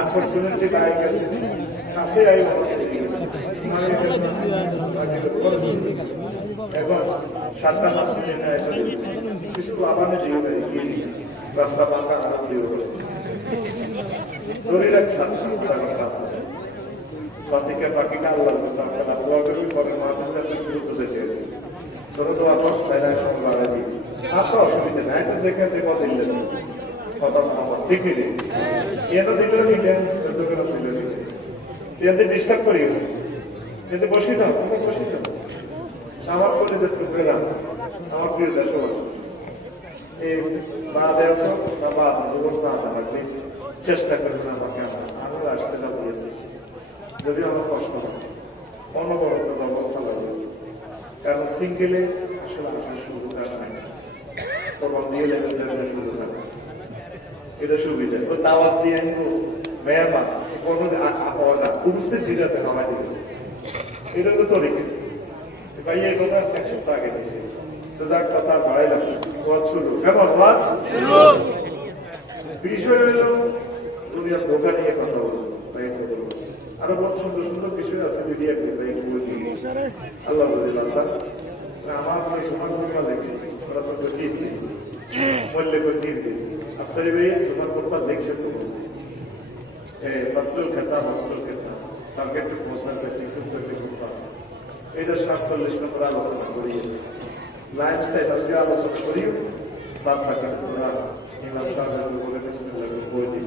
Unfortunately, কাছে I এখন 7-8 minute এসে কিছু আবানে দিয়ে রাস্তা বাঁকা আরাম দিয়ে ধরে রাখছেন বাতিকে বাকিটা আল্লাহ আপনারা দোয়া করবেন পরে মাঝে বলতেছে যে ধরো তো আপনার বাইরে সঙ্গে বাড়া দিই আপনার অসুবিধা নাই যেখান থেকে কথা দিলেন কথা ঠিক নেই এত দিলে নিলেন এতে ডিস্টার্ব করি এতে বসে দাও বসে দাও আমার করে দেখতে পেলাম আমার প্রিয় দেশবাসী এই মা দেশ না মা জীবন থাকলে চেষ্টা করবেন আমাকে আমি আসতে না দিয়েছি যদিও আমার কষ্ট হয় অনবরত ব্যবস্থা লাগে কারণ সিঙ্গেলে আসলে আসার সুযোগ নাই তখন দিয়ে লেগে সুযোগ থাকে এটা সুবিধা তো দাওয়াত দিয়ে মেহমান উপস্থিত ঠিক আছে আমার দিকে এটা তো তরিকে ভাই এই কথা এক সপ্তাহ আগে দিয়েছি তো যাক কথা বাড়াই লাগছে শুরু কেমন ওয়াজ বিষয় হইল দুনিয়ার ধোকা নিয়ে কথা বলবো আরো বহুত সুন্দর সুন্দর বিষয় আছে দিদি একদিন আল্লাহ স্যার আমার সোনার পরিমা দেখছি ওরা তো টিপ নেই মূল্যে করে টিপ দিই আপনার ভাই সোনার পরিমা দেখছে তো মসলুল খেতা টার্গেট পৌঁছার এটা 47 নম্বর আলোচনা করি লাইন সাইড আজকে আলোচনা করি বাদ বাকি ইমাম সাহেবের বলে বই দিই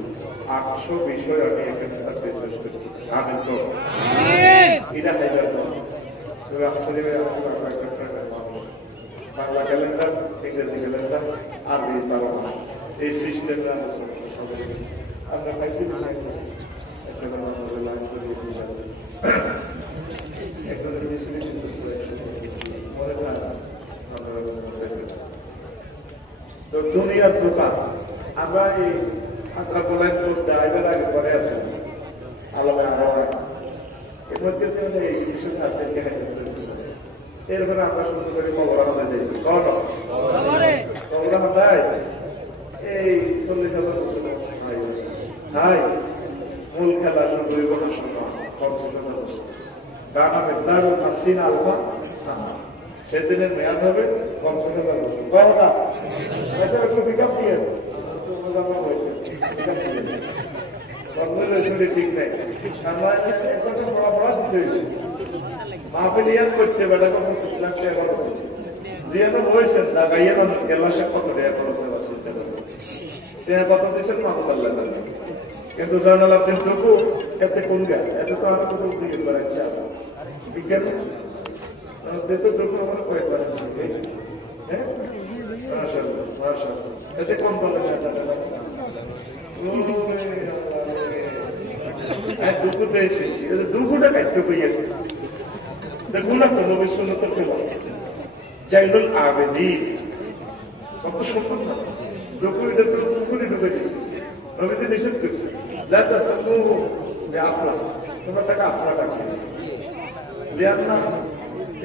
800 বিষয় আমি এখানে পেশ করছি আমি তো এটা হাইলার বাংলা ক্যালেন্ডার ইংরেজি ক্যালেন্ডার আরবি তারা এই সিস্টেমে আলোচনা আমরা পাইছি দুনিয়ার দোকান আমরা এই আমরা বলেন ড্রাইভার আগে পরে আছে আলাদা আরো এর মধ্যে এই শিশু আছে এরপরে আমরা সুন্দর করে কবরাতে যাই কবরাতে এই 40,000 বছর নাই মূল খেলা শুরু হইব না সময় 50,000 বছর গান হবে তারও খাচ্ছি না আলফা সেদিনের মেয়াদ হবে 50,000 বছর কথা একটু পিক আপ দিয়ে ঠিক নেই মাহফিলিয়ান করতে বেটা কখন 60 লাখ টাকা খরচ হয়েছে জিয়ানো হয়েছেন না গাইয়ানো গেলাসে কত টাকা খরচ হয়েছে কত দিয়েছেন মাহমুদাল্লাহ কিন্তু জানাল আপনি টুকু এতে কোন গা এত তো আমি টুকু দিয়ে বেড়াচ্ছি বিজ্ঞান টুকু আমার কয়েকবার হ্যাঁ এতে কোন বলে দুঃখতে এসেছি দুঃখটা কাটতে পেয়ে দেখুন না তো নবী সুন্নাত জাইনুল আবেদিন কত সম্পন্ন না দুঃখ এটা তো পুকুরে ঢুকে দিয়েছে নবীতে নিষেধ করছে যাতে সমূহ আফলা তোমার টাকা আফলা রাখে লিয়ান্না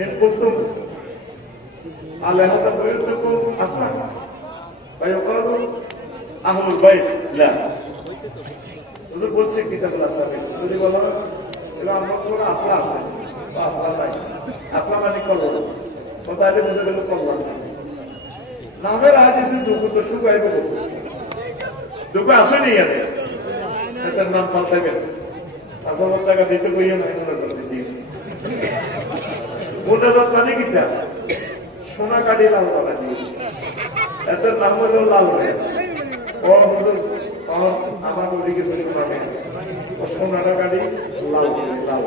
এন করতুম আল্লাহতা বইতুকুম আফলা ফায়াকালু আহলুল বাইত লা ওদের বলছে কিতাবুল আসামি যদি বলো এবার আমার কোনো আফলা আছে আফলা নাই আফলা মানে করবো তাহলে বুঝে গেল করলাম নামের হাদিসে দুঃখ তো শুকাইব দুঃখ আসেনি এদের নাম পাল্টাবে 5,000 টাকা দিতে কইয়া নাই মনে করতে দিয়ে মোটাদার মানে কিটা সোনা কাটিয়ে লাল বানা দিয়ে এদের নাম হলো লাল ও হুজুর আমার ওদিকে চলে মানে ও সোনাটা কাটি লাল লাল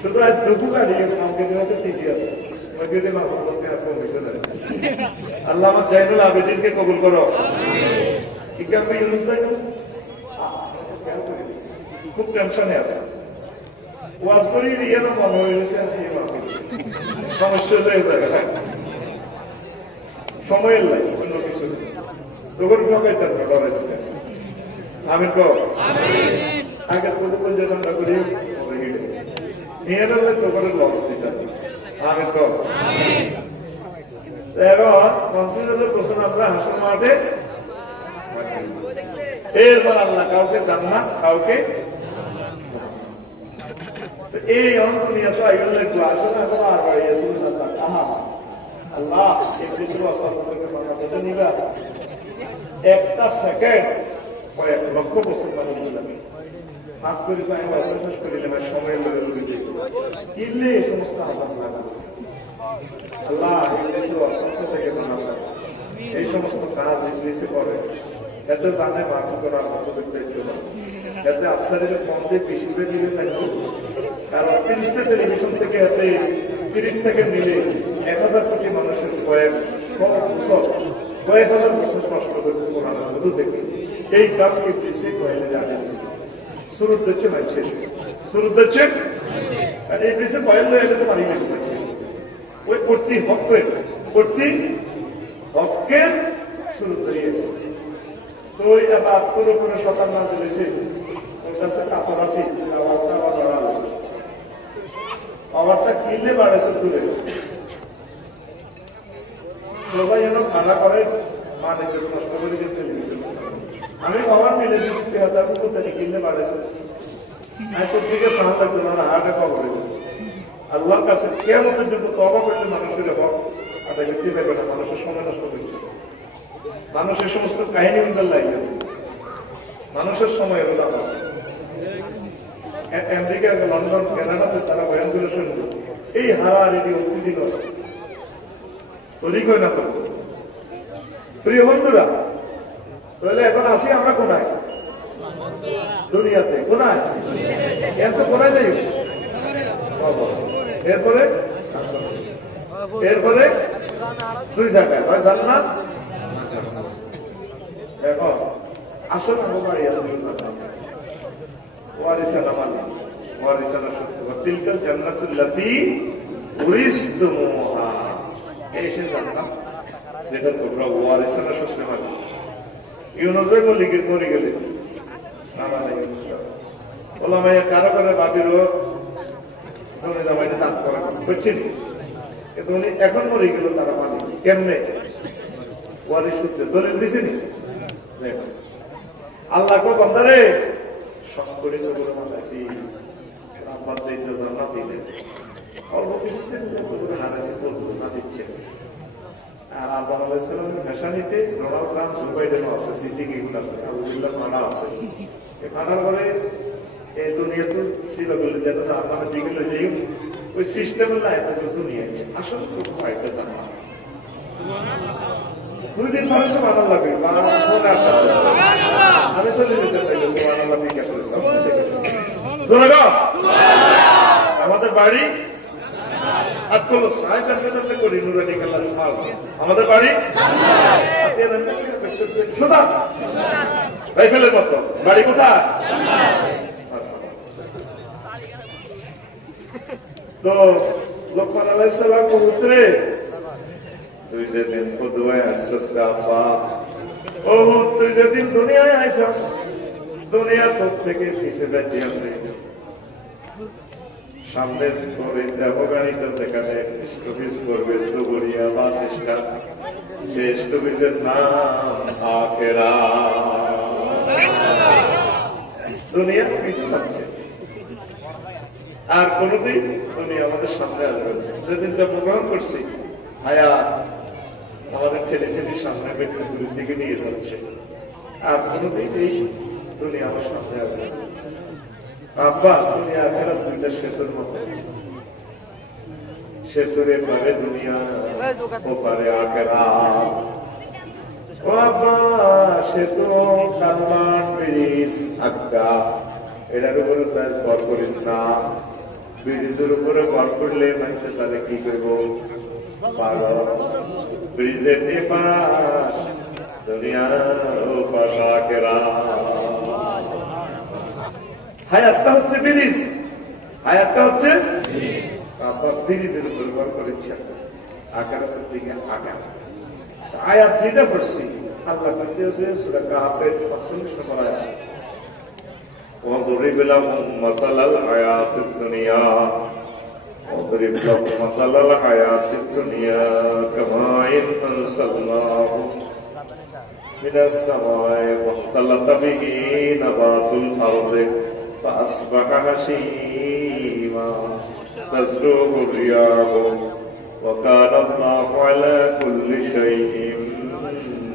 শুধু আজ দুঃখ কাটিয়ে আমাকে দেওয়াতে ঠিকই আছে আল্লাহ আমার জাইনুল আবেদিনকে কবুল করো খুব টেনশনে আছে ওয়াজ করি দিয়ে না মনে হয়েছে সমস্যা হয়ে যায় সময়ের লাগে অন্য কিছু তখন ঠকাইতেন না ডরাইছে আমি আগে প্রতিকূল যে আমরা করি নিয়ে নেবে তখন লস দিতে আমি এখন 50,000 প্রশ্ন আমরা হাসন মাঠে এরপর আল্লাহ কাউকে জান্নাত কাউকে এই দুনিয়া তো আইন লাগলো আসলে এখন আর বাড়িয়েছিল আল্লাহ নিবা একটা সেকেন্ড কয়েক লক্ষ বছর মানুষ হাত করে শেষ করিলে সময়ের লগে লগে কিনলে এই সমস্ত আজাদ লাগা আল্লাহ ইংলিশের অসংখ্য থেকে বানাসা এই সমস্ত কাজ ইংলিশে করে এতে জানে মাফ করার মতো জন্য এতে আফসারের মধ্যে বেশিতে দিলে চাইব কারণ 30টা টেলিভিশন থেকে এতে 30 সেকেন্ড নিলে 1000 কোটি মানুষের কয়েক হাজার বছর কষ্ট করতে কোরআনের মধ্যে থেকে এই কামকে দেশে কয়েলে জানিয়েছে শুরুর দিচ্ছে মানছে শুরুর দিচ্ছে আর এই দেশে কয়েল এলে তো মানি লাগবে ওই হকের শুরু করিয়েছে তো ওই আবার পুরোপুরি সকাল না দিয়েছে ওর কাছে কাপড় আছে আওয়াজটা আবার বাড়া আছে আওয়াজটা কিনলে বাড়েছে তুলে সবাই যেন খানা করে মা নিজের কষ্ট করে কিন্তু আমি বাবার মিলে দিচ্ছি 3000 কোথায় কিনলে বাড়েছে আমি তোর দিকে সাহা লাগতো না হাটে খবর আল্লাহর কাছে কেমন পর্যন্ত তবা করলে মানুষের হক আদায় করতে পারবে না মানুষের সময় নষ্ট করছে মানুষের সমস্ত কাহিনী উন্দার লাগে মানুষের সময় এগুলো আছে আমেরিকা লন্ডন কানাডাতে তারা বয়ানগুলো শুনবে এই হারার এটি অস্তি দিল তৈরি করে না করবো প্রিয় বন্ধুরা তাহলে এখন আসি আমরা কোনায় দুনিয়াতে কোনায় এর তো কোনায় যাই এরপরে 2 জায়গায় হয় জান্নাত দেখো আসলে আমার বাড়ি আছে ওয়ারিসানা মানে ওয়ারিসানা সত্য তিলকাল জান্নাতুল্লাতী উরিসতুমুহা এই সে জান্নাত যেটা তোমরা ওয়ারিসানা সত্য মানে ইউনুস ভাই মরে গেলে বললাম কারো কারো বাবিরও ধরে জামাইটা চাঁদ করা বুঝছেন কিন্তু উনি এখন মরে গেল তারা মানে কেমনে ওয়ারি সূত্রে দলিল দিছেনি আল্লাহ কো বন্দারে সংকরিত করে মানাছি আব্বার দায়িত্ব জান্নাত দিলেন অল্প কিছুতে হারাছি না দিচ্ছে আর আব্বাহ আলাইহিস সালামের ফ্যাশনিতে ডোনাল্ড ট্রাম্প জো বাইডেনও আছে সিটিং এগুলো আছে আলহামদুলিল্লাহ মানা আছে এই মানার পরে এই দুনিয়া তো ছিল বলে যেটা আপনার দিকে যাই ওই সিস্টেমের লাইফ দুনিয়া আসলে তো একটা জানা 2 দিন পরে সব আনন্দ লাগবে আমি চলে যেতে চাইলে সব আনন্দ ঠিক আছে আমাদের বাড়ি করি নুরানি খেলার আমাদের বাড়ি সোজা রাইফেলের মতো বাড়ি কোথায় তো লোকমান আলাইহিস সালাম কবুতরে তুই যেদিন খুদওয়ায় আসছিস আব্বা ও তুই যেদিন দুনিয়ায় আইসস দুনিয়া তোর থেকে পিছিয়ে যাইতে আছে সামনের করে দেবগাড়িটা যেখানে স্টপিজ করবে দুবরিয়া বাস স্ট্যান্ড সেই স্টপিজের নাম আখেরা দুনিয়া পিছিয়ে যাচ্ছে আর কোনদিন দুনিয়া আমাদের সামনে আসবে যেদিনটা প্রোগ্রাম করছি হায়া আমাদের ঠেলে ঠেলে সামনে ব্যক্তিগুলির দিকে নিয়ে যাচ্ছে আর কোনদিন এই দুনিয়া আমার সামনে আসবে আব্বা দুনিয়া আখেরা 2টা সেতুর মতো সেতুরে পারে দুনিয়া ও পারে আখেরা ও আব্বা সেতু কানমান ব্রিজ আজ্ঞা এটার উপরে সাইজ ভর করিস না ব্রিজের উপরে ভর করলে মানুষের তাহলে কি করব পাগল ব্রিজের পাশ দুনিয়া ও পাশ আখেরা হায়াতটা হচ্ছে ব্রিজ হায়াতটা হচ্ছে আপনার ব্রিজের উপর ভর করেছি আকারের দিকে আগা আয়াত যেটা পড়ছি আল্লাহ বলতেছে সূরা কাহফের 45 নম্বর আয়াত وَضْرِبْ لَهُم مَّثَلَ الْحَيَاةِ الدُّنْيَا وَضْرِبْ لَهُم مَّثَلَ الْحَيَاةِ الدُّنْيَا كَمَاءٍ أَنزَلْنَاهُ من السماء واختلط به نبات الأرض فأصبح هشيما تزروه الرياح وكان الله على كل شيء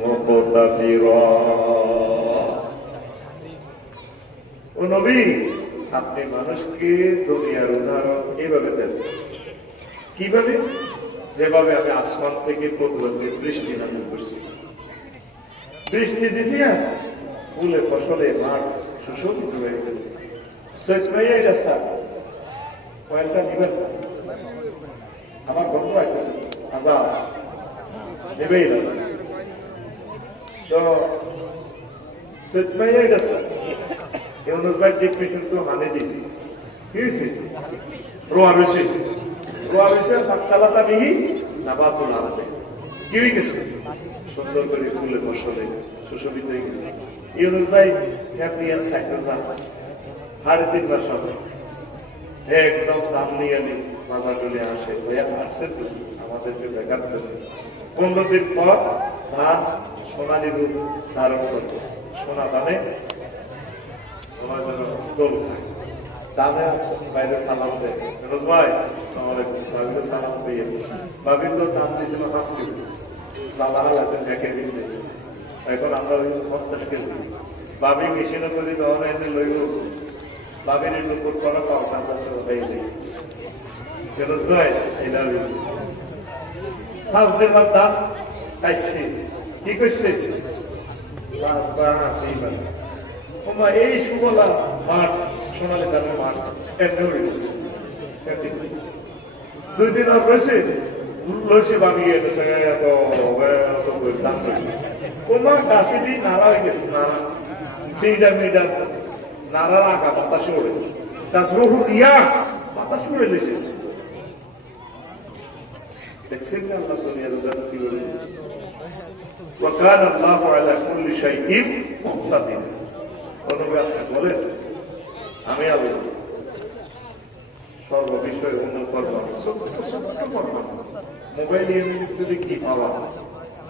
مقتدرا ও নবী আপনি মানুষকে দুনিয়ার উদাহরণ এইভাবে দেন কিভাবে যেভাবে আমি আসমান থেকে প্রতিবন্ধী বৃষ্টি নামিয়ে করছি বৃষ্টি দিছি না ফুলে ফসলে মাঠ সুশোভিত হয়ে গেছে সৈয়দ ভাইয়া এটা স্যার কয়েকটা নিবেন আমার বন্ধু আসতেছে আজা নেবেই না তো সৈয়দ ভাইয়া এটা স্যার ইউনুস ভাই ডিপ্রেশন তো মানে দিয়েছি কি হয়েছে রোয়া বেশি ফাঁকতালাতা বিহি নাবাতুল আরদে কি হয়ে গেছে সুন্দর করে ফুলে ফসলে সুশোভিত হয়ে গেছে ইউনুস ভাই খ্যাতিয়ান সাইকেল না 3.5 মাস হবে একদম দাম নিয়ে নি বাজার চলে আসে ভাইয়া আসছে তো আমাদেরকে দেখার জন্য 15 দিন পর ধান সোনালি রূপ ধারণ করবে সোনা দানে তোমার জন্য দোল খায় দামে বাইরে সালাম দেয় ভাই বাইরে সালাম দিয়ে ভাবি তো দাম দিয়েছিল 5 কেজি জালাহাল আছে ব্যাকে দিতে এখন আমরা 50 কেজি ভাবি মেশিনে করে দেওয়া এনে লইব ভাবির উপর করা পাও টাকা হয়ে যায় ফেরোজ ভাই এই দাবি 5 দিন বাদ দাম খাইছি কি করছে এই সুবলা মাঠ সোনালী ধানের মাঠ এমনি হয়ে গেছে 2 দিন আর রয়েছে লসে বানিয়ে দাম তোমার গাছে দিয়ে নাড়া হয়ে গেছে নাড়া সেইটা মেয়েটা নাড়ার আঁকা বাতাসে উড়ে গাছ রহু ইয়া বাতাসে উড়ে লেছে দেখছেন যে আল্লাহ দুনিয়ার উদাহরণ কি বলে وكان الله على كل شيء مقتدرا বলেন আমি আল্লাহ সর্ববিষয়ে অনুকরণ মোবাইল যদি কি পাওয়া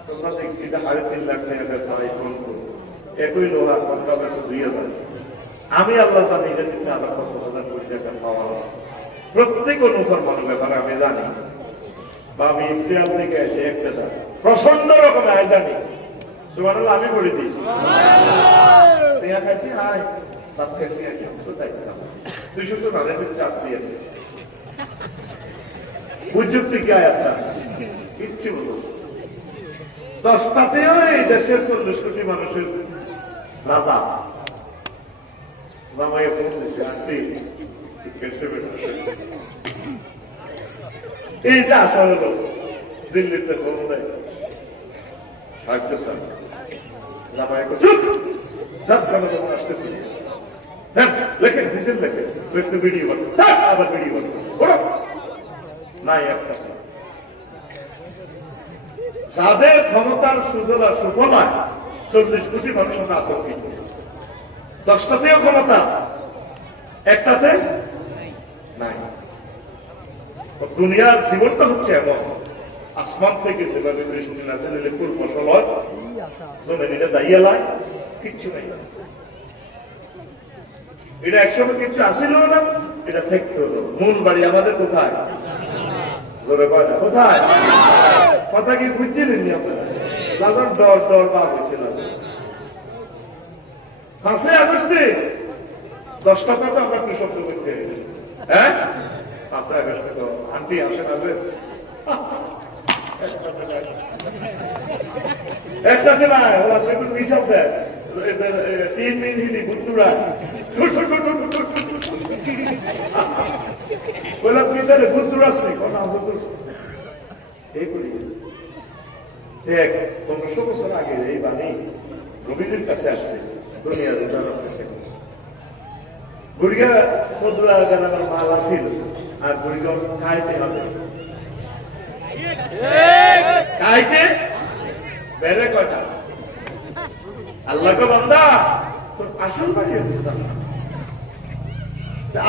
তোমরা দেখছি 3.5 লাখ টাকা বেচা আইফোন একই লোহা কোনটা বেচা 2000 আমি আল্লাহ জানি যে নিচে আবার 100,000 কোটি টাকা পাওয়া আছে প্রত্যেক অনুকরণের ব্যাপারে আমি জানি বা আমি ইফতিয়ার থেকে এসে একটা প্রচন্ড রকম আয় জানি সুবহানাল্লাহ আমি বলে দিই পেঁয়া খাইছি আয় ভাত খাইছি তাই 200 টাকা চাপ দিয়ে বুঝুক থেকে আয় আপনার কিচ্ছু বলছে 10টাতেও এই দেশের 40 কোটি মানুষের রাজা জামাইয়া ফোন দিচ্ছে আন্টি এই যে আসা হলো দিল্লিতে ফোন দেয় জামাইয়া চুপ আসতেছি হ্যাঁ লেখেন ডিজেল লেখেন একটু ভিডিও আবার ভিডিও নাই একটা যাদের ক্ষমতার সুজলা সুফলায় 40 কোটি মানুষ আতঙ্কিত 10টাতেও ক্ষমতা একটাতে নাই দুনিয়ার জীবনটা হচ্ছে এমন আসমান থেকে যেভাবে বৃষ্টি না দিলে ফুল ফসল হয় জমিনে দাঁড়িয়ে লায় কিচ্ছু নাই এটা একসময় কিছু আসিল না এটা থাকতে হলো মূল বাড়ি আমাদের কোথায় জোরে পায় না কোথায় কথা কি বুঝছিলেন নি আপনারা লাগান ডর ডর বা হয়েছিল 5 আগস্টে 10টা কথা আমরা কৃষক করতে হ্যাঁ 5 আগস্টে তো আন্টি আসেন আসবে একটাতে নাই ওরা একটু মিশাল দেয় 3 মিনিট হিলি বুদ্ধুরা বললাম ভিতরে বুদ্ধুরা আসলে কোন বুদ্ধুর এই করি দেখ 1500 বছর আগে এই বাণী রবিজির কাছে আসছে দুনিয়ার উদাহরণ গুড়িয়া মধুরা গানার মাল আসিল আর গুড়িগা খাইতে হবে খাইতে বেড়ে কটা আল্লাহকে বান্দা তোর আসল বাড়ি হচ্ছে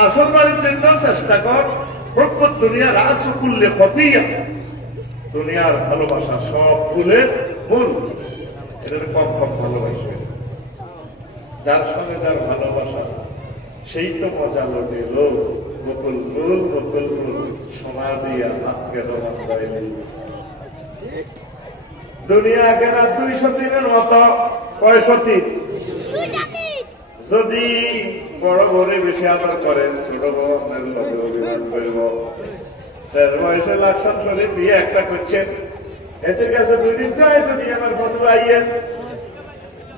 আসল বাড়ির জন্য চেষ্টা কর প্রত্যেক দুনিয়ার রাস খুললে ফতিয়া দুনিয়ার ভালোবাসা সব ফুলের মূল এটা কম কম ভালোবাসবেন। যার সঙ্গে যার ভালোবাসা সেই তো মজা লোটে লো বকুল ফুল বকুল ফুল সোনা দিয়া হাত গেল মাথায় দুনিয়া কেনা 200 দিনের মতো 65 যদি বড় বড়ে বেশি আদর করেন ছোট বোনের লগে অভিমান করব শেষ বয়সে লাকসাম শরীর দিয়ে একটা করছেন এদের কাছে 2 দিন যায় যদি আমার বন্ধু আইয়েন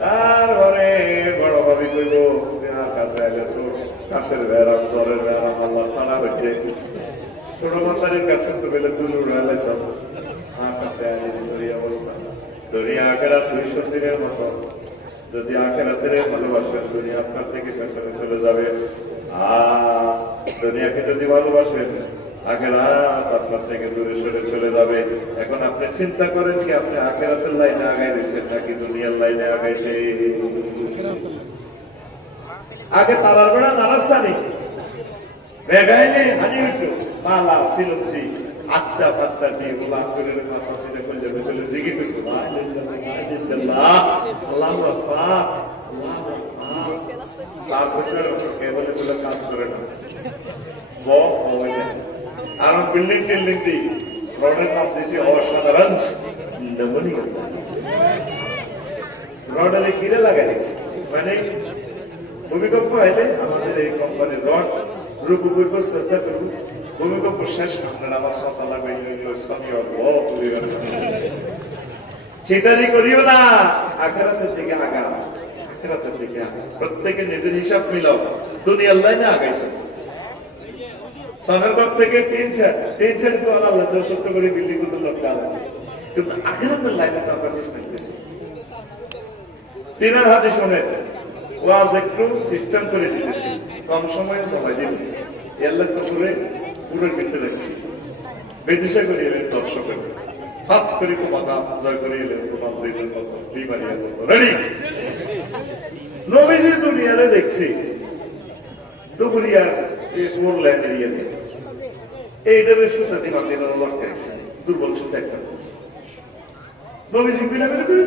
তারপরে বড় ভাবি কইব তোমার কাছে আইলে তো কাছের বেড়াম জ্বরের বেড়াম আল্লাহ তারা হইতে ছোট মাতারির কাছে তো বেলে তুলে উড়াইলে সব আমার কাছে আইলে এই অবস্থা দুনিয়া আখেরাত 200 দিনের মতো যদি আখেরাতের ভালোবাসেন দুনিয়া আপনার থেকে পেছনে চলে যাবে দুনিয়াকে যদি ভালোবাসেন আখেরাত আপনার থেকে দূরে সরে চলে যাবে। এখন আপনি চিন্তা করেন কি আপনি আখেরাতের লাইনে আগাই দিয়েছেন নাকি দুনিয়ার লাইনে আগাইছে? আগে তারার বেড়া নারাসানি বেগাইলে হানি উঠল মালা সিলছি আটটা পাত্তা দিয়ে গোলাপ করে মাসা সিনে করলে ভেতরে জিগি করতো তারপরে কাজ করে না আর বিল্ডিং টিল্ডিং দিই রডের নাম দিয়েছি অসাধারণ রডে কিনে লাগাই দিচ্ছি মানে ভূমিকম্প হইলে আমাদের এই কোম্পানির রড রুকু করব চেষ্টা করব ভূমিকম্প শেষ আপনার আমার সতালা চিটারি করিও না আখেরাতের দিকে আগা আখেরাতের দিকে প্রত্যেকে নিজের হিসাব মিলাও দুনিয়ার লাইনে আগাইছে সদরঘর থেকে 3 ছেড়ে তো আল্লাহ 70 করে বিল্ডিং গুলো লোকটা আছে কিন্তু আখেরাতের লাইনে তো আমরা মিস করতেছি। 3 হাতে শোনেন ওয়াজ একটু সিস্টেম করে দিতেছি কম সময়ে সময় দিন আল্লাহ তো করে পুরো কেটে রাখছি বেদিশা করে এলেন দর্শকের হাত করে ক্ষমতা জয় করে এলেন তোমার বিমারিয়ার মতো রেডি নবীজি দুনিয়ারে দেখছি দুপুরিয়ার মোরল্যান্ড এরিয়াতে এইটা বেশ সুতা দিন লটকাইছে দুর্বল সুতা একটা নবীজি বিনাবিনা করে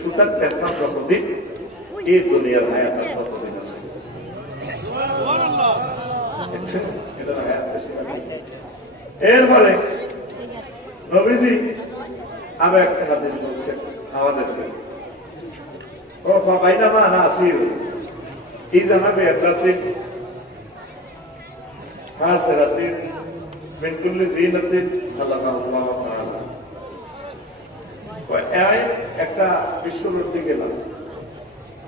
সুতার পেটনা যতদিন এই দুনিয়ার হায়াত ততদিন আছে এরপরে নবীজি আরো একটা হাদিস বলছেন আমাদেরকে ও বাইনামা না আসির এই জানাবে একরাতিন হাসরাতিন মিন কুল্লি জিনাতিন খালাকাল্লাহু তাআলা একটা বিশ্বরূপে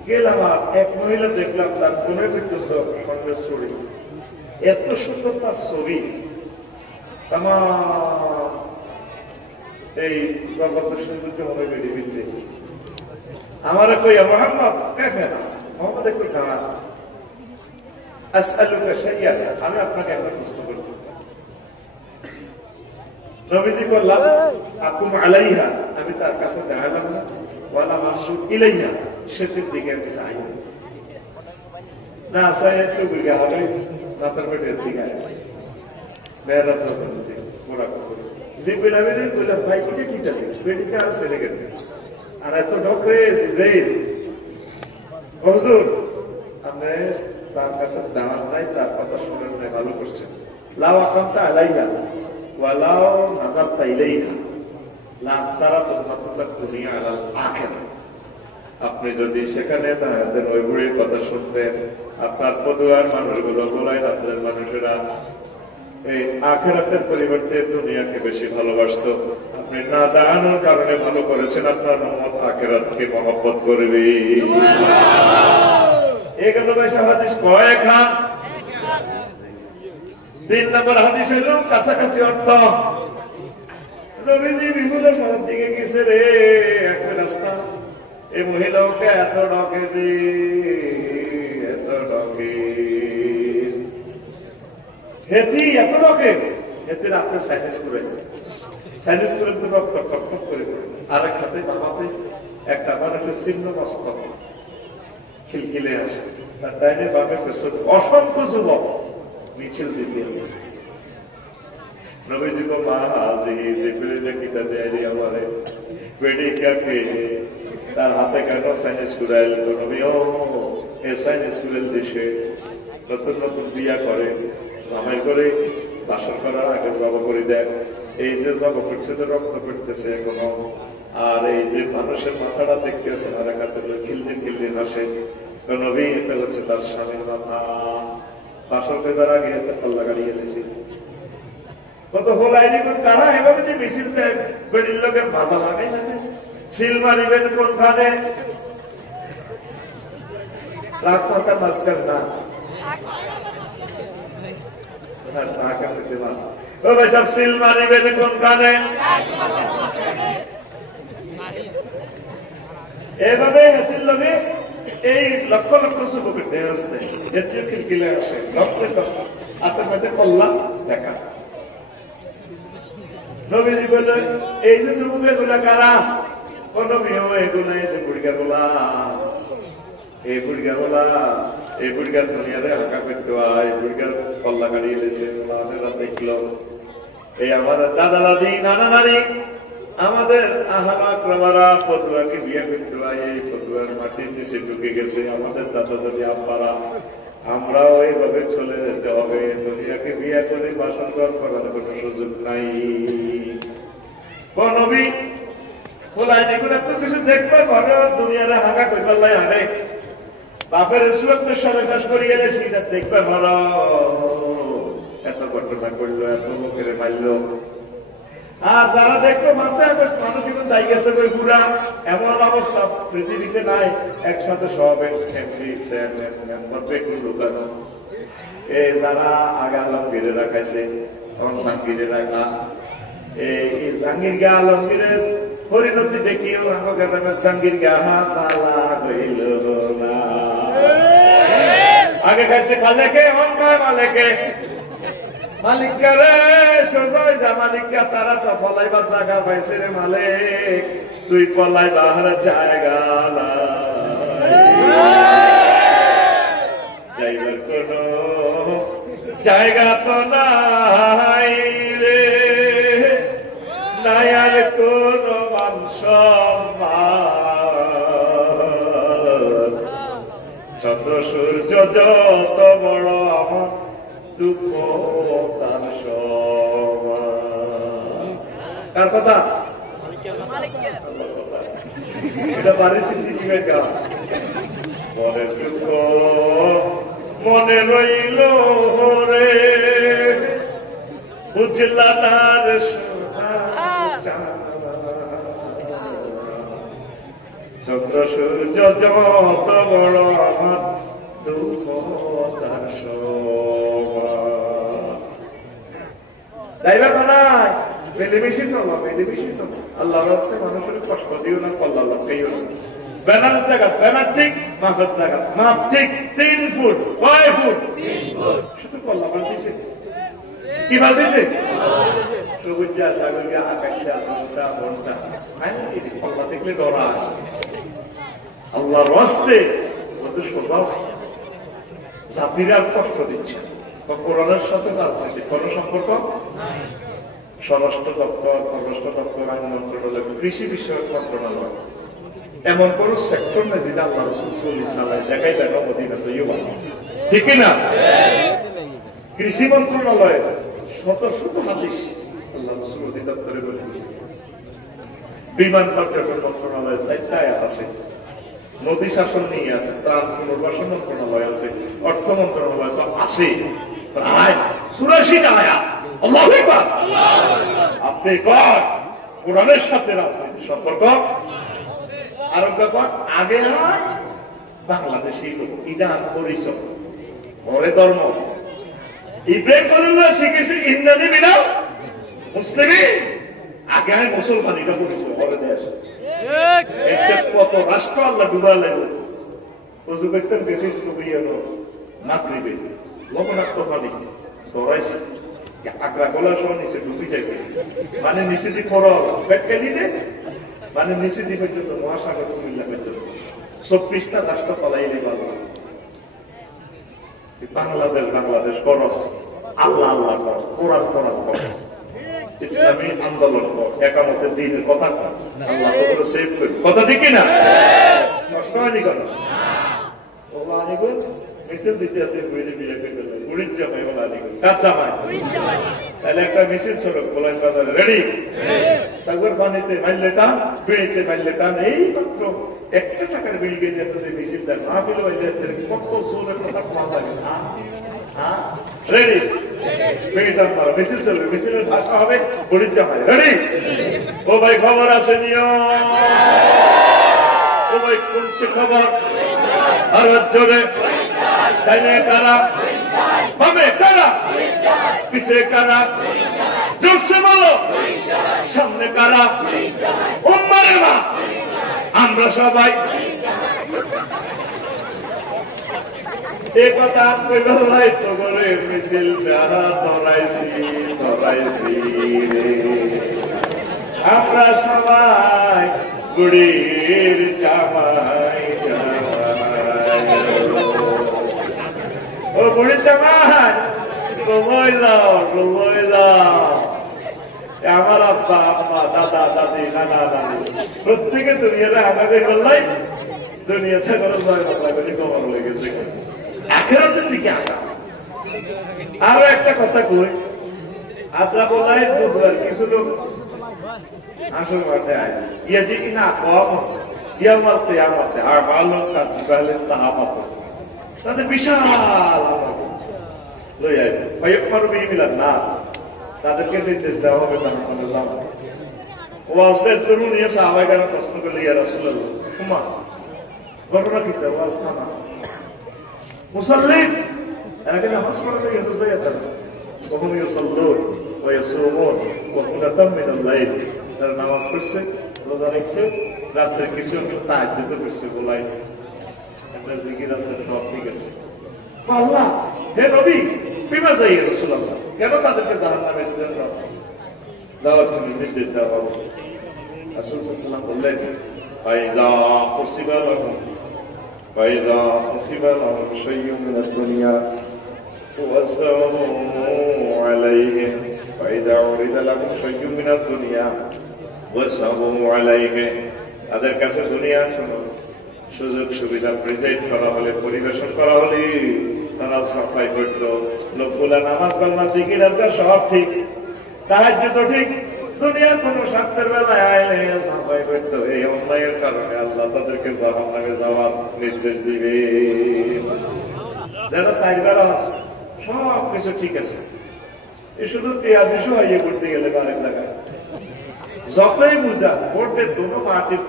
গেলাম আর এক মহিলা দেখলাম তার কোনের ভিতর স্বর্ণের ছড়ি এত সুন্দর তার ছবি আমার এই জগতের সৌন্দর্য মনে বেড়ে ফেলতে আমার কই মোহাম্মদ মোহাম্মদ একটু খাওয়া আমি আপনাকে একটা প্রশ্ন করব নবীজি বললাম আকুম আলাইহা আমি তার কাছে দাঁড়ালাম না ওয়ালা মাসুদ ইলাইহা সেটির দিকে আমি চাই না ছয় একটু বুঝে হবে রাতের পেটের দিকে আছে মেয়েরা ওরা যে বেড়াবেড়ি বললাম ভাই কোটে কি থাকে বেডিকা আর ছেলে গেছে আর এত ডক্টরে হুজুর আপনি তার কাছে দাঁড়ান নাই তার কথা শুনেন নাই ভালো করছেন লাও আকামতা আলাইহা ওয়ালাও নাজাবতা ইলাইহা লা তারা তোমার দুনিয়া আলাল আখিরা আপনি যদি সেখানে তাদের ওই বুড়ির কথা শুনতেন আপনার পদুয়ার মানুষগুলো গোলায় রাত্রের মানুষেরা এই আখেরাতের পরিবর্তে দুনিয়াকে বেশি ভালোবাসত আপনি না দাঁড়ানোর কারণে ভালো করেছেন আপনার মোহাম্মদ আখেরাতকে মহব্বত করবে এখানে পয়সা হাদিস কয়েক হাত 3 নম্বর হাদিস হইল কাছাকাছি অর্থ নবীজি বিপুল শহর দিকে গেছে রে একটা রাস্তা এই মহিলাকে এত ডকে দি এত ডকে হেতি এত ডকে হেতির আপনি সাইজ করে তো ডক্টর টক করে আর এক হাতে বাবাতে একটা মানুষের ছিন্ন মস্তক খিলখিলে আসে, তার ডাইনে বামে পেছনে অসংখ্য যুবক মিছিল দিতে আছে। নবীজি को আমারে বেড়ে কাকে তার হাতে কেন সাইন্স স্কুল নবীও এ সাইন্স স্কুলের দেশে নতুন নতুন বিয়া করে, জামাই করে, বাসন করার আগে জব করে দেয়। এই যে জব করছে যে রক্ত করতেছে এখনো, আর এই যে মানুষের মাথাটা দেখতেছে আর একাতে খিলদিন খিলদিন আসে, নবী এটা হচ্ছে তার স্বামীর মাথা। বাসন করার আগে পাল্লা গাড়িয়ে দিয়েছি কত হোলাইনি কোন তারা এভাবে যে মিছিল দেয় বেড়ির লোকের ভাষা লাগাই না, সিল মারিবেন কোনখানে রাত মাথার মাঝখান না সিল মারিবেন কোনখানে, এভাবে হাতির লগে এই লক্ষ লক্ষ যুবকের দেহ আসতে জাতীয় খিলখিলে আসে, রক্তের হাতের মধ্যে কল্যাণ দেখা। নবীজি বললেন এই যে যুবক এগুলা কারা, ও নবী এগুলো এই যে বুড়িকা গুলা, এই বুড়িকা গুলা, এই বুড়িকার দুনিয়ারে হাঁকা করতে হয়, বুড়িকার কল্লা কাটিয়ে দিয়েছে। দেখলো এই আমাদের দাদা দাদি নানা নানি আমাদের আহারা ফতুয়াকে বিয়ে করতে হয়, এই ফতুয়ার মাটির নিচে ঢুকে গেছে আমাদের দাদা দাদি আব্বারা, আমরাও এইভাবে চলে যেতে হবে। দুনিয়াকে বিয়ে করে বাসন ঘর করার কোনো সুযোগ নাই। নবী বলাইনি করে এত কিছু দেখবে ঘরে দুনিয়ারে হাঁকা কই পাল্লাই হাঁটে, বাপের সুয়াত্তর সালে চাষ করিয়ে এনেছি এটা দেখবে ঘর, এত ঘটনা করলো, এত লোকের মারল। আর যারা দেখলো মাসে মানুষ এখন দায়ী গেছে কই পুরা, এমন অবস্থা পৃথিবীতে নাই একসাথে সব লুকানো। এই যারা আগে আলমগীরে রাখাইছে তখন জাহাঙ্গীরে রাখা, এই জাহাঙ্গীর গা আলমগীরের পরিণতি দেখিও আমাকে জাহাঙ্গীর গা পালা হইল না। আগে খাইছে খালেকে, অন খায় মালেকে, মালিককে রে সোজাই যা মালিককে, তারা তো পলাইবার জায়গা পাইছে রে মালিক, তুই পলাইবার জায়গা যাইবার কোন জায়গা তো নাই রে, নাই আর কোন মাংস চন্দ্র সূর্য যত বড় আমার দুঃখ তার কার কথা, এটা বাড়ি সিদ্দিকের গান। মনের দুঃখ মনে রইল রে, বুঝলা না রে চন্দ্র সূর্য যত বড় আমার দুঃখ তার যাইবা তো নাই, মিলেমিশি চলো, মিলেমিশি চলো। আল্লাহর রাস্তায় মানুষের কষ্ট দিও না, কল্লা লক্ষ্যইও না। ব্যানারের জায়গা ব্যানার ঠিক, মাপের জায়গা মাপ ঠিক, 3 ফুট, কয় ফুট, শুধু কল্লা বাল দিছে, কি বাল দিছে, সবুজা সাগরিয়া আকাশটা বনটা বনটা, কল্লা দেখলে ডরা। আল্লাহর রাস্তে সোজা জাতিরা কষ্ট দিচ্ছে। কোরআনের সাথে রাজনীতির কোন সম্পর্ক, স্বরাষ্ট্র দপ্তর, পররাষ্ট্র দপ্তর, আইন মন্ত্রণালয়, কৃষি বিষয়ক মন্ত্রণালয়, এমন কোন সেক্টর নেই যেটা আল্লাহ রাসূল চল্লিশ চালায়, দেখাই দেখো মদিনা তো ইউবা, ঠিক না? কৃষি মন্ত্রণালয় শত শত হাদিস আল্লাহ রাসূল অধিদপ্তরে বলেছে। বিমান পর্যটন মন্ত্রণালয় 4টা আয়াত আছে, নদী শাসন নিয়ে আছে, ত্রাণ পুনর্বাসন মন্ত্রণালয় আছে, অর্থ মন্ত্রণালয় তো আছে, প্রায় 84টা আয়াত। আল্লাহু আকবার। আপনি কর কোরআনের সাথে রাজনীতির সম্পর্ক, আরো ব্যাপার আগে নয়, বাংলাদেশি ইদান পরিচয় ওরে ধর্ম ইব্রাহিম খলিলুল্লাহ শিখেছে ইন্দানি বিনাও মুসলিমি, আগে আমি মুসলমানিটা পরিচয় ওরে দেশ কত রাষ্ট্র আল্লাহ ডুবা লাগলো। উজু করতেন বেশি ডুবিয়ানো মাতৃবে লবণাক্ত পানি ধরাইছে, আগ্রা গলা সহ নিচে ডুবি যাইবে, মানে নিচে যে করল ব্যাখ্যা দিতে মানে নিচে দ্বীপের জন্য মহাসাগর কুমিল্লা পর্যন্ত 24টা রাষ্ট্র পালাইলে বাংলাদেশ করস, আল্লাহ আল্লাহ কর, কোরআন কোরআন কর, ইসলামী আন্দোলন কর, একামতের দিনের কথা কর, আল্লাহ তো সেভ করি, কথা ঠিক না? কষ্ট হয়নি কেন? ওলা আনিগুন মিছিল দিতে আছে গুড়ির জামাই, ওলা আনিগুন কার জামাই? তাহলে একটা মিছিল সড়ক বলেন বাজারে রেডি, সাগর পানিতে মাইলে টান, বিড়িতে মাইলে টান, এই মাত্র 1 টাকার বিড়ি কিনে যেতেছে মিছিল দেন না পেলে কত জোরের কথা কম লাগে না। রেডি, বিড়ি টান মারো, মিছিল চলবে, মিছিলের ভাষা হবে গুড়ির জামাই। রেডি? ও ভাই খবর আসেনিও, ও ভাই কোনছে খবর? আর জোরে ডাইনে কারা, বামে কারা, পিছে কারা, জোরসে বলো, সামনে কারা? উম্মারে মা, আমরা সবাই এ কথা কইল নাই তো করে মিছিল ধরাইছি রে, আমরা সবাই গুড়ির জামাই ও গুড়ির জামাই ডুবই যাও। আমার আব্বা আম্মা দাদা দাদি নানা দাদি প্রত্যেকে দুনিয়াতে আমাদের বললাই, দুনিয়াতে কোনো জয় বাংলা করে কবর হয়ে গেছে, আখেরাতের দিকে আগা। আরো একটা কথা কই, আদ্রা বলাই বুধবার কিছু লোক আসল মাঠে আয় ইয়া যে কিনা কম ইয়া মারতে আর ভালো কাজ পাইলেন তাহা মাত্র তাদের বিশাল লই আয় পারবে মিলান না, তাদেরকে নির্দেশ দেওয়া হবে তার ওয়াজের তরুণ নিয়ে সাহাবায়ে কেরাম প্রশ্ন করলে ইয়া রাসূলুল্লাহ কুমা ঘটনা কি তা ওয়াজ খানা মুসাল্লিম এখানে নামাজ পড়তে ইউনুস ভাই আছেন, কখন ইউসাল্লুন ওয়া ইয়াসুমুন ওয়া কুলাতাম মিনাল লাইল, তারা নামাজ পড়ছে, রোজা রাখছে, রাত্রে কিছু তাহাজ্জুদ করছে, বলাই একটা জিকির আছে, সব ঠিক আছে। আল্লাহ হে নবী বিমা যাই রাসূলুল্লাহ, কেন তাদেরকে জাহান্নামের জন্য দাওয়াত জন্য নির্দেশ দেওয়া হবে? রাসূল সাল্লাল্লাহু আলাইহি ওয়াসাল্লাম বললেন ফাইযা উসিবা লাহুম শাইয়ুন মিনাদ দুনিয়া ওয়াসামু আলাইহি ফাইযা উরিদা লাহুম শাইয়ুন মিনাদ দুনিয়া ওয়াসামু আলাইহি, তাদের কাছে দুনিয়ার সুযোগ সুবিধা প্রেজেন্ট করা হলে, পরিবেশন করা হলে তারা সাফাই করত, লোকগুলা নামাজ কালমা জিকির আজকাল সব ঠিক, তাহাজ্জুদ তো ঠিক, দুনিয়ার কোন স্বার্থের বেলায় আইলে সাফাই করত। এই অন্যায়ের কারণে আল্লাহ তাদেরকে জাহান্নামে যাওয়ার নির্দেশ দিবে। যারা সাইবার আছে সব কিছু ঠিক আছে, এই শুধু পেয়ার বিষয় ইয়ে করতে গেলে আরেক জায়গায় যতই বুঝা ভোটের দুটো পার্টির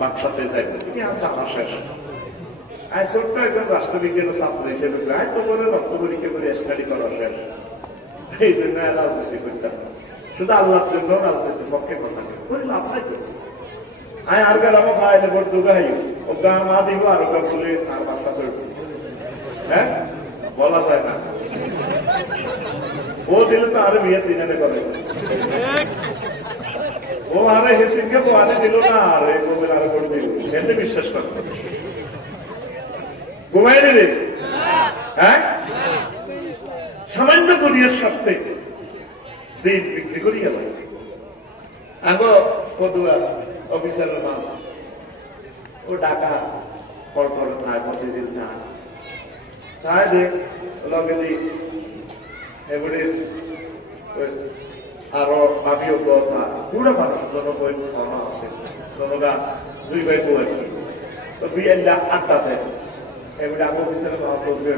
বাচ্চাতে চাইবে জানা শেষ। আয় ছোট্ট একজন রাষ্ট্রবিজ্ঞানের ছাত্র হিসেবে আয় তো বলে রক্ত পরীক্ষা করে স্টাডি করা শেষ, এই জন্য রাজনীতি করতাম, শুধু আল্লাহর জন্য রাজনীতির পক্ষে কথা করি লাভ নাই। আয় আর গ্রামে ভাইলে ভোট দুগাই ও গা মা দিব আর ওটা বলে আর বাসা করব, হ্যাঁ বলা যায় না। ও দিলে তো আরে বিয়ে তিনে করে, ও আরে হেতিনকে আনে দিল না, আরে বলে আরো ভোট দিল, এতে বিশ্বাস করতে ঘুমাই দিলে, হ্যাঁ সামান্য দুনিয়ার স্বার্থে দিন বিক্রি করি গেল। আগে পদুয়া অফিসারের মা ও ডাকা কর্পোরেট না মতিঝিল না তাই দেখ লগে দিই এবারে আরো আমিও কথা পুরো মানুষ জনবই খাওয়া আছে, জনগা 2 ভাই 2 আর কি তো বিয়ের আড্ডা দেয়, এবারে আগে অফিসারের মা বলবে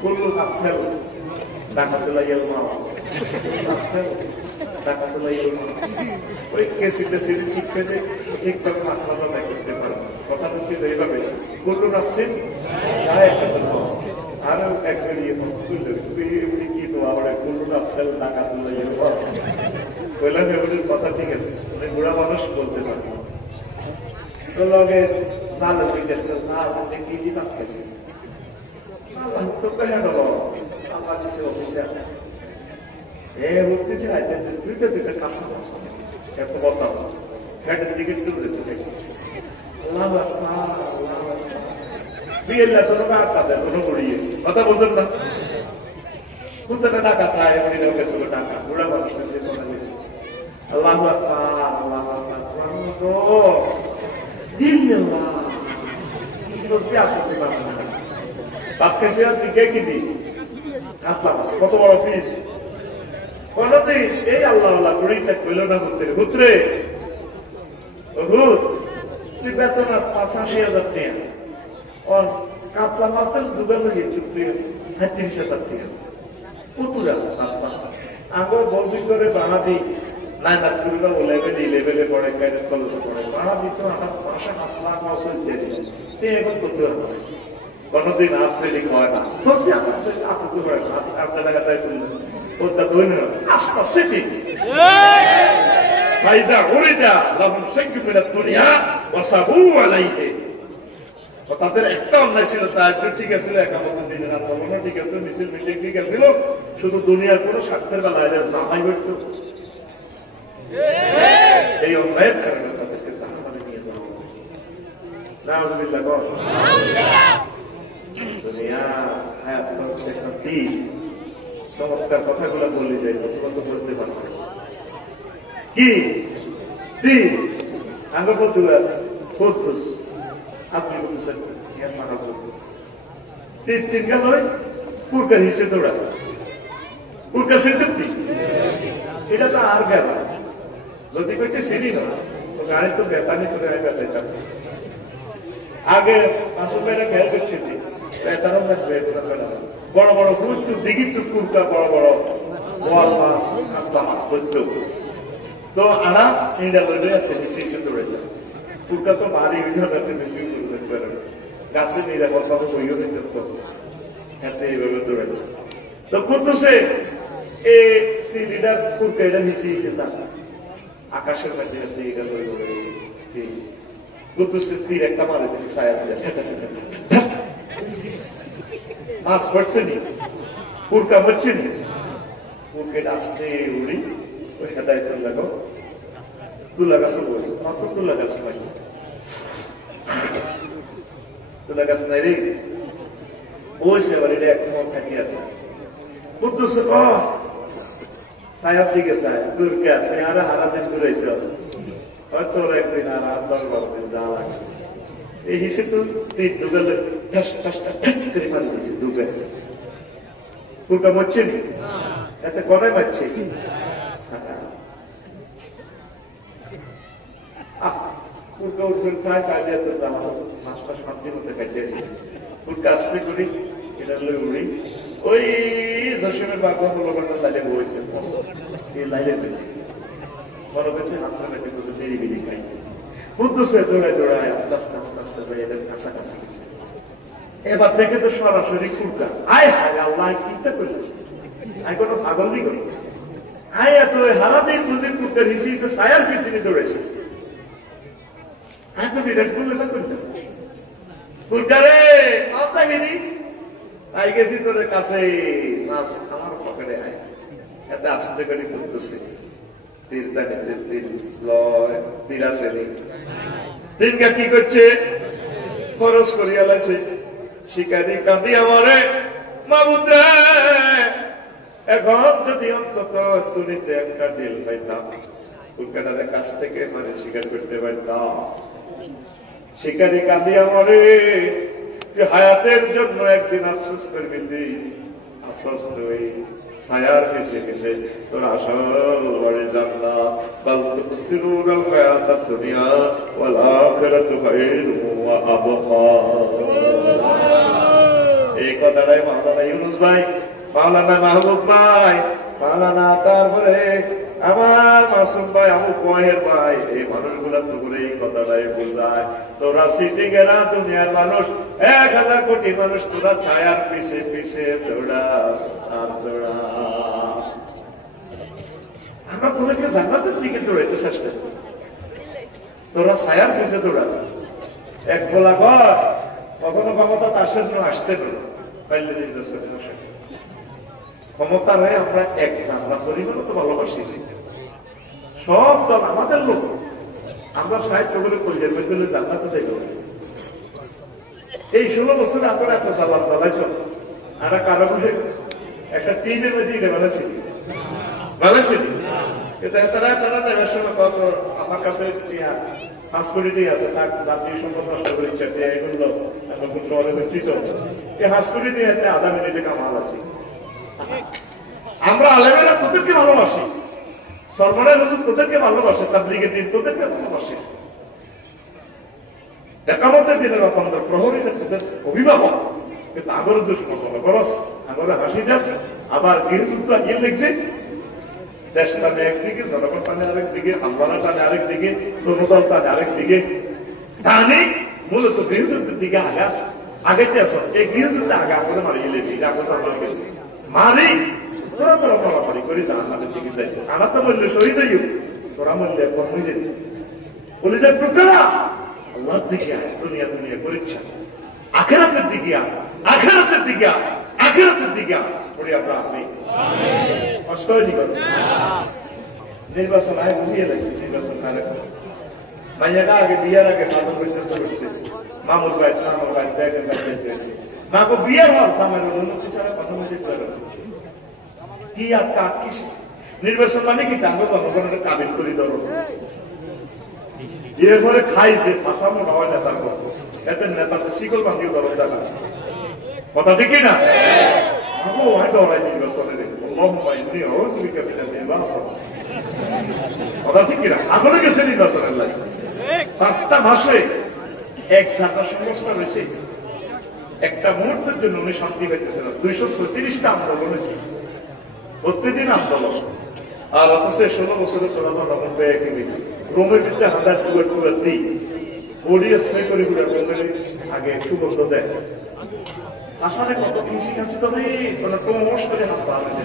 কুল্লু আফসেল ডাকাতুল্লাহ ইলমা ডাকাতুল্লাহ ইলমা ওই কেসিতে সিটি ঠিক করে ঠিকঠাক মাত্রা ব্যয় করতে পারবে। কথা হচ্ছে এইভাবে কুল্লু আফসেল আরো একবার ইয়ে কি তো আবার কুল্লু আফসেল ডাকাতুল্লাহ ইলমা বললাম এবারের কথা ঠিক আছে, বুড়া মানুষ বলতে পারবে তো লগে জালে জিজ্ঞেস করে কি জিনিস খেয়েছি তো কেন আল্লাহ দিছে অফিসে উঠতে চাই দুইটা দুইটা কাঁচা মাছ এত কথা ফ্যাটের দিকে একটু দেখতে পাইছি বিয়েল্লা কোনো তাদের কোনো গড়িয়ে কথা বলছেন না কোথাটা টাকা খায় টাকা বুড়া মানুষ আল্লাহ কত বড় অফিস কোনদিন এই আল্লাহ আল্লাহ গড়িটা কইল না পুত্রে তুই বেতন 85,000 টাকা और कातला मात्र दुगल लगे चुप्पी 30,000 টাকা পুতুরা সাতটা আগে বলছি করে বাড়াদি না না পুরো লেভেল লেভেলে পড়ে গাইডেন্স কলেজে পড়ে বাড়াদি তো আমার ভাষা আসলা মাসে দিয়ে তে এখন পুতুরা কোনদিন আছে লিখ হয় না বুঝবি আছে আপনি হয় না আপনি লাগাতে তুমি ওটা দইন আস্তা সিটি ফাইজা উরিদা লাহুম শাইকু মিনাত দুনিয়া ওয়া সাবু আলাইহি তাদের একটা অন্যায় ছিল তার ঠিক আছে একামতের দিনে রাত বলবো ঠিক আছে মিছিল মিটিং ঠিক আছে শুধু দুনিয়ার কোন স্বার্থের বেলায় জামাই হইত এই অন্যায়ের কারণে তাদেরকে জাহান্নামে নিয়ে যাওয়া নাউযুবিল্লাহ দুনিয়া হায়াত হচ্ছে শান্তি চমৎকার কথাগুলো বলে যায় তোমরা তো বলতে পারবে কি দিন আগে বলতুলার ফুদ্দুস আপনি বলছেন তিন গেল কুরকার হিসেবে তোরা কুরকার সে চুক্তি এটা তো আর গেল যদি কইতে সেরি না তো গাড়ি তো বেতানি করে বেতাইতাম আগে আসল মেয়েরা খেয়াল করছে বেতারও লাগবে বড় বড় কুচু দিঘি তো কুরকা বড় বড় বল মাছ কাতলা মাছ বলতো তো আনা ইন্ডিয়া লইলে হিসেবে তোড়ে যায় কুরকা তো ভারী বিষয় বেশি গাছে নিরাপদ ভাবে বইও নিতে হাতে এইভাবে দৌড়ে তো কুদ্দুসে সেই লিডার কুরকা এটা নিচে যান আকাশের মাঝে দিয়ে গেল কুদ্দুসের তীর একটা মারে দিয়েছে ছায়া দিয়ে মাছ পড়ছে নি কুরকা মরছে নি কুরকে আসতে উড়ি ওই হেদায় লাগো তুলা গাছও বলছে মাত্র তুলা গাছ লাগে তুলা গাছ নাই রে ওই সে বাড়ির এক মন থাকি আছে কুদ্দুস সাহেব দিকে সাহেব দুর্গা তুমি আরো হারা দিন ঘুরেছ হয়তো একদিন আর 10-12 দিন যাওয়া লাগে এই হিসেবে তো তিন দুগালে করে মারি দিয়েছে দুবে কুরকা মরছে নি এতে কনায় মারছে কুরকা উঠবে প্রায় 5,500 জামা মাছটা শান্তির মধ্যে কাটিয়ে দিই কুরকা আসতে করি এটা লই উড়ি ওই জসিমের বাঘ লোকের লাইলে বইছে এই লাইলে বড় কাছে হাতটা মেটে করে বেরি বেরি খাই কুদ্দুস দৌড়ায় দৌড়ায় আস্তে আস্তে আস্তে আস্তে যাই এদের কাছাকাছি গেছে এবার থেকে তো সরাসরি কুরকা আয় হায় আল্লাহ কিতা করলেন আয় কোনো পাগল নি করি আয় এত হারাদিন বুঝে কুরকা হিসেবে ছায়ার পিছনে দৌড়েছে আয় তো বিরাট বলে না করলেন কুরকা রে মাথা গেলি আই গেছি তোর কাছে মাছ আমার পকেটে আয় এতে আসতে করে করতেছে তিনটা কি করছে খরচ করিয়া লাগছে শিকারি কাঁদি আমারে মাবুদ্রে এখন যদি অন্তত তুলিতে একটা ডিল পাইতাম কুরকাটার কাছ থেকে মানে শিকার করতে পারতাম শিকারি কাঁদি আমারে যে হায়াতের জন্য একদিন আফসোস করবি তুই আশ্বস্ত তুই ছায়ার পিছে পিছে তোর আসল বাড়ি জান্নাত বাল তুসিরুনাল হায়াতাদ দুনিয়া ওয়াল আখিরাতু খায়রুন ওয়া আবকা এই কথাটাই মাওলানা ইউনুস ভাই মাওলানা মাহবুব ভাই মাওলানা তারপরে আমার মাসুম ভাই আবু কোয়ের ভাই এই মানুষগুলা তো করে এই কথাটাই বোঝায় তোরা সিটি গেলা দুনিয়ার মানুষ 1,000 কোটি মানুষ তোরা ছায়ার পিছে পিছে দৌড়াস আর দৌড়াস আমরা তোদেরকে জান্নাতের দিকে দৌড়াইতে চেষ্টা করি তোরা ছায়ার পিছে দৌড়াস এক গোলা ঘর কখনো ক্ষমতা তার জন্য আসতে পারো পাইলে ক্ষমতার হয়ে আমরা এক আমরা পরিবারও তো ভালোবাসি, সব দল আমাদের লোক, আমরা সাহিত্য করে পরিবার পেতে জান্নাতে চাইব। এই 16 বছরে আপনারা এত চালান চালাইছ, আমরা কারো করে একটা টিনের মধ্যে এটা বানাইছি এটা তারা নেওয়ার সময় কত আমার কাছে হাসকুড়িতেই আছে, তার জাতীয় সম্পদ নষ্ট করে এগুলো নতুন শহরে চিত এই হাসকুড়িতে আধা মিনিটে কামাল আছে। আমরা আলেমেরা তোদেরকে ভালোবাসি, সরবরাহ হুজুর তোদেরকে ভালোবাসে, তাবলীগের দিন তোদেরকে ভালোবাসে, একামতের দিনের অপন্দর প্রহরীদের তোদের অভিভাবক, কিন্তু আগর দুশ্মন মনে করস, আগরে হাসি যাস, আবার গৃহযুদ্ধ গিয়ে লিখছে, দেশ টানে একদিকে, জনগণ টানে আরেক দিকে, আন্দোলন টানে আরেক দিকে, তরুদল টানে আরেক দিকে, টানে মূলত গৃহযুদ্ধের দিকে আগাস আগেতে আস, এই গৃহযুদ্ধে আগে আমাদের মারিয়ে লেবি মারি তোরা তোরা পড়াপড়ি করি জাহান্নামের দিকে যাই, আমরা তো বললে শহীদ হইব, তোরা বললে কর্মী যেতে বলে যায় টুকরা আল্লাহর দিকে আয়, দুনিয়া দুনিয়া পরীক্ষা, আখেরাতের দিকে আয়, আখেরাতের দিকে আয়, আখেরাতের দিকে আয় পড়ি আমরা আপনি কষ্ট হয়নি কর। নির্বাচন আয় বুঝিয়ে লাগছে, নির্বাচন না রেখে মাইয়াটা আগে বিয়ার আগে মাদক পর্যন্ত করছে, মামুর ভাই মামুর ভাই ব্যাগের ব্যাগ মা গো বিয়ার হল সামান্য উন্নতি ছাড়া কথা বলছে কি আর কাজ কিসে নির্বাচন মানে কি আমরা জনগণের কাবিল করি ধরো এরপরে খাইছে ফাঁসামো না হয় নেতার কথা, এতে নেতার শিকল বান্ধিও ধরো জানা কথা ঠিক না ডরাই নির্বাচনে কথা ঠিক কিনা আগলে গেছে নির্বাচনের লাগে 5টা মাসে 1,000টা সংস্থা রয়েছে, একটা মুহূর্তের জন্য উনি শান্তি পাইতেছে না, 236টা আন্দোলন হয়েছে, প্রত্যেকদিন আন্দোলন, আর অথচ 16 বছরে তোরা জনগণ ব্যয় কিনি রোমের ভিতরে হাজার টুয়ার দিই বডি স্প্রে করে আগে সুগন্ধ দেয়। আসলে কত কৃষি কাছে তবে ক্রমশ করে হাত পাওয়া গেছে,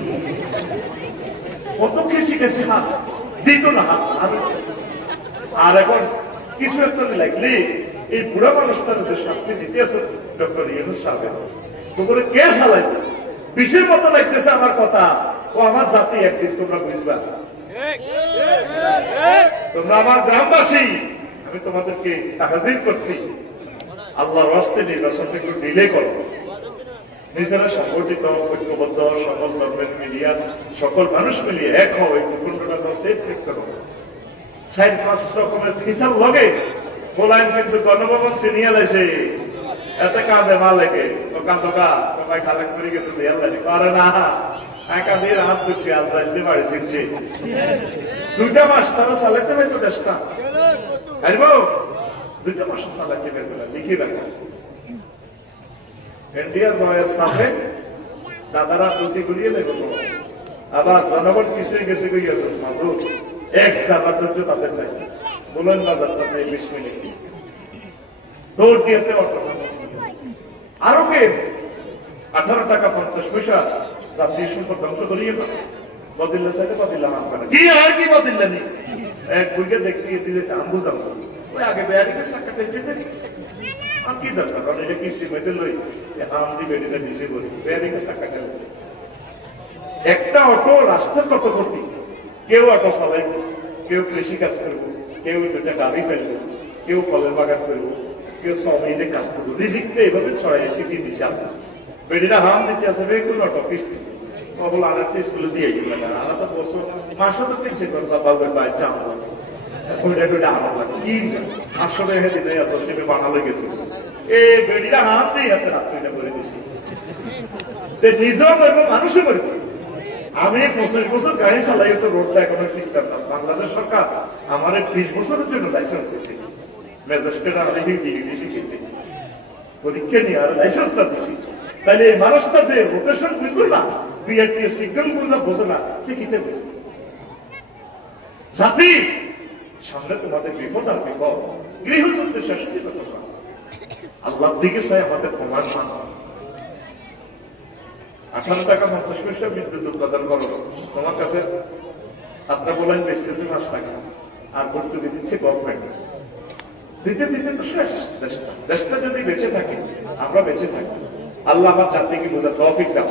কত কৃষি কাছে হাত দিত না হাত, আর এখন কিছু একটা লাগলে এই বুড়া মানুষটার যে শাস্তি দিতে আছে ডক্টর ইউনূস সাহেব তোকে কে চালাই বিষের মতো লাগতেছে আমার কথা, ও আমার জাতি একদিন তোমরা বুঝবা, তোমরা আমার গ্রামবাসী, আমি তোমাদেরকে তাহাজির করছি আল্লাহর রাস্তে নির্বাচনটা একটু ডিলে করো, নিজেরা সংগঠিত ঐক্যবদ্ধ সকল ধর্মের মিলিয়া সকল মানুষ মিলিয়ে এক হও, এই ভূখণ্ডটা সেফ থাকতে হবে। 4-5 রকমের ফিচার লগে বলাইন কিন্তু গণভবন ছিনিয়ে লাইছে, এতে কাঁদে মা লেগে তো কাঁদোকা সবাই খালেক করে গেছে করে না একা দিয়ে হাত দুটি আল যাইতে বাড়ি ছিনছে 2টা মাস তারা চালাইতে পারবে দেশটা, হারিব 2টা মাস চালাইতে পারবে না, লিখি রাখা ইন্ডিয়ার বয়ের সামনে দাদারা দুটি গুলিয়ে দেবে, আবার জনগণ কিছুই গেছে গিয়েছে মাজু 1 জায়গা ধৈর্য তাদের নাই, বলেন না যাত্রা নেই 20 মিনিট দৌড় দিয়েতে অটো আরো কে 18 টাকা 50 পয়সা জাতীয় সম্পদ ধ্বংস করিয়ে না বদিল্লা সাইডে বদিল্লা নাম করে কি আর কি বদিল্লা নেই এক বুঝে দেখছি দিলে দাম বুঝাবো ওই আগে বেয়ারিকে সাক্ষাৎ যেতে আর কি দরকার, কারণ এটা কিস্তি মেটে লই আম দি বেডিটা দিছে বলি বেয়ারিকে সাক্ষাৎ একটা অটো রাস্তা কত ক্ষতি, কেউ অটো চালাইব, কেউ কৃষি কাজ করবো, কেউ 2টা গাড়ি ফেলবো, কেউ ফলের বাগান করবো, কেউ সবাইলে কাজ করবো, রিজিকটা এইভাবে ছড়াই শিখিয়ে দিচ্ছে আমরা বেডিটা হাম দিতে আসবে কোন অটো কিস্তি বল আনাতে স্কুলে দিয়ে আলাদা বছর মাসে তো কিনছে করবা বাবার বাইরে যাওয়া লাগে ওইটা ওইটা আমার লাগে কি আসলে দিনে এত সেবে বানালে গেছে এই বেডিটা হাত দিয়ে হাতে রাত্রিটা করে দিছি নিজেও করবো মানুষও করবো। আমি 25 বছর গাড়ি চালাই তো রোডটা এখনো ঠিক করতাম, বাংলাদেশ সরকার আমার 20 বছরের জন্য লাইসেন্স দিচ্ছে, ম্যাজিস্ট্রেট আমি ডিগ্রি শিখেছি, পরীক্ষা নিয়ে আর লাইসেন্সটা দিচ্ছি, তাহলে এই মানুষটা যে রোটেশন বুঝলো না বিআরটিএস সিগন্যাল বুঝলো বোঝো না ঠিকইতে বুঝলো জাতি সামনে তোমাদের বিপদ আর বিপদ, গৃহযুদ্ধে শেষ দিবে তোমরা আল্লাহর দিকে চাই আমাদের প্রমাণ মানা 18 টাকা 50 পয়সা বিদ্যুৎ উৎপাদন খরচ তোমার কাছে আপনার বলেন বেচতেছে 5 টাকা আর ভর্তুকি দিচ্ছে গভর্নমেন্ট, দিতে দিতে তো শেষ দেশটা যদি বেঁচে থাকে আমরা বেঁচে থাকি, আল্লাহ আমার জাতিকে বোঝার তৌফিক দাও,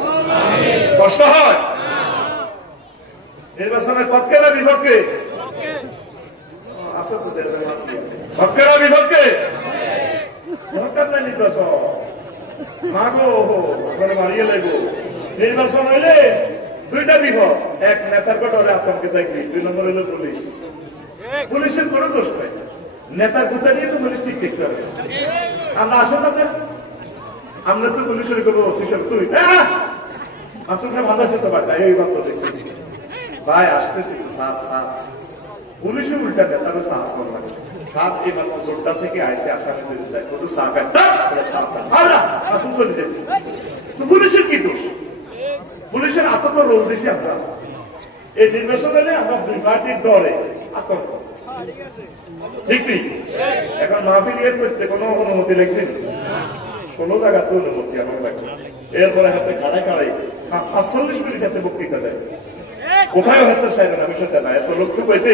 কষ্ট হয় নির্বাচনের পক্ষে না বিপক্ষে? আসো তো দেখবেন পক্ষে না বিপক্ষে? দরকার নাই নির্বাচন, মাগো ওখানে মারিয়ে লাগবো। নির্বাচন হইলে দুইটা বিপদ, এক নেতার কটরে আতঙ্কে থাকবি, 2 নম্বর হইল পুলিশ। পুলিশের কোনো দোষ নাই, নেতার কোথা নিয়ে তো পুলিশ ঠিক দেখতে হবে। আমরা আসো না, আমরা তো পুলিশের করবো অফিসার তুই আসলে ভালো সে তো বাটা এই বাক্য দেখছি ভাই আসতেছি তো সাত সাত পুলিশের উল্টা নেতাকে সাহায্য করবে সাত এই মানুষ জোরটা থেকে আইসে আসামি তৈরি যায় কত আসুন চলে যেতে। তো পুলিশের কি দোষ? পুলিশের আত তো রোল দিছি আমরা। এই নির্বাচন হলে আমরা 2 পার্টির দলে আতঙ্ক, ঠিক নেই? এখন মাহফিল ইয়ে করতে কোনো অনুমতি লাগছে 16 জায়গাতে অনুমতি আমার লাগছে। এরপরে হাতে কাড়ায় কাড়াই 45 মিনিট হাতে বক্তৃতা দেয়, কোথায় হয়তো চাইবেন আমি সেটা না। এত লোক তো কইতে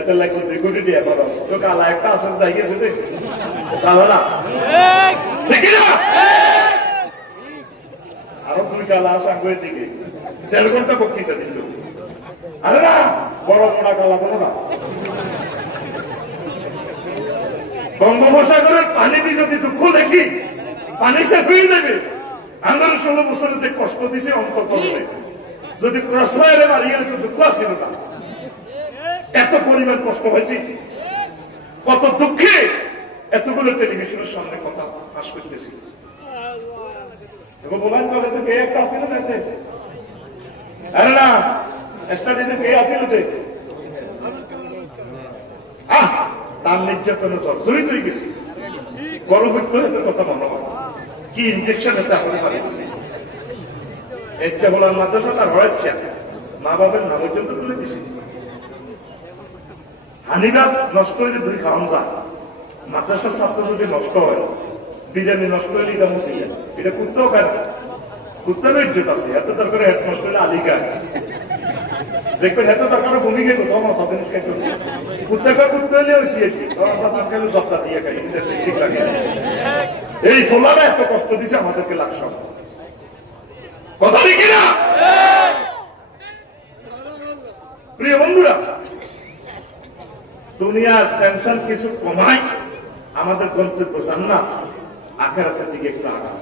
এত লাগবে 2 কোটি দিয়ে খরচ, তো কালা একটা আসন যাই গেছে দেখ তাহলে আরো 2 কালা আছে আঙ্গুয়ের দিকে 1.5 ঘন্টা বক্তৃতা দিত। আরে না বড় মোড়া কালা বলো না, বঙ্গোপসাগরের পানিতে যদি দুঃখ দেখি পানি শেষ হয়ে যাবে। 15-16 বছরে যে কষ্ট দিছে অন্তঃকরণে, যদি প্রশ্রয়ের মারিয়ে তো দুঃখ আসিল না। এত পরিমাণ কষ্ট হয়েছে, কত দুঃখে এতগুলো টেলিভিশনের সামনে কথা ফাঁস করতেছি। মোবাইল কলেজে কে একটা আসিল না, আরে না স্টাডিজে কে আসিল তার নির্যাতনে জড়িত হয়ে গেছে। গর্ভবতী হয়ে কথা মনে হয় কি ইঞ্জেকশন এতে এখন পাঠিয়েছে। ইচ্ছা বলার মাদ্রাসা তার হয়েছে মা বাবার নাম পর্যন্ত তুলে দিছে। হানিগাত নষ্ট হইলে 2 খাওয়ান যায়, মাদ্রাসার ছাত্র যদি নষ্ট হয়, বিরিয়ানি নষ্ট হইলে এটা মুছে যায়। এটা কুত্তাও খায় না, কুত্তারও ইজ্জত আছে। এত দরকার হেড নষ্ট হইলে আলি খায়, দেখবেন এত টাকার ভূমিকা কোথাও মাছ জিনিস খাইতে কুত্তা খায়, কুত্তা হইলে ওই সিএসি খেলে জপ্তা দিয়ে খাই, ঠিক লাগে। এই ফোলারা এত কষ্ট দিছে আমাদেরকে লাগছে কথা দেখি না। প্রিয় বন্ধুরা, দুনিয়ার টেনশন কিছু কমায় আমাদের গন্তব্য জান্নাত, আখেরাতের দিকে একটু আগাম।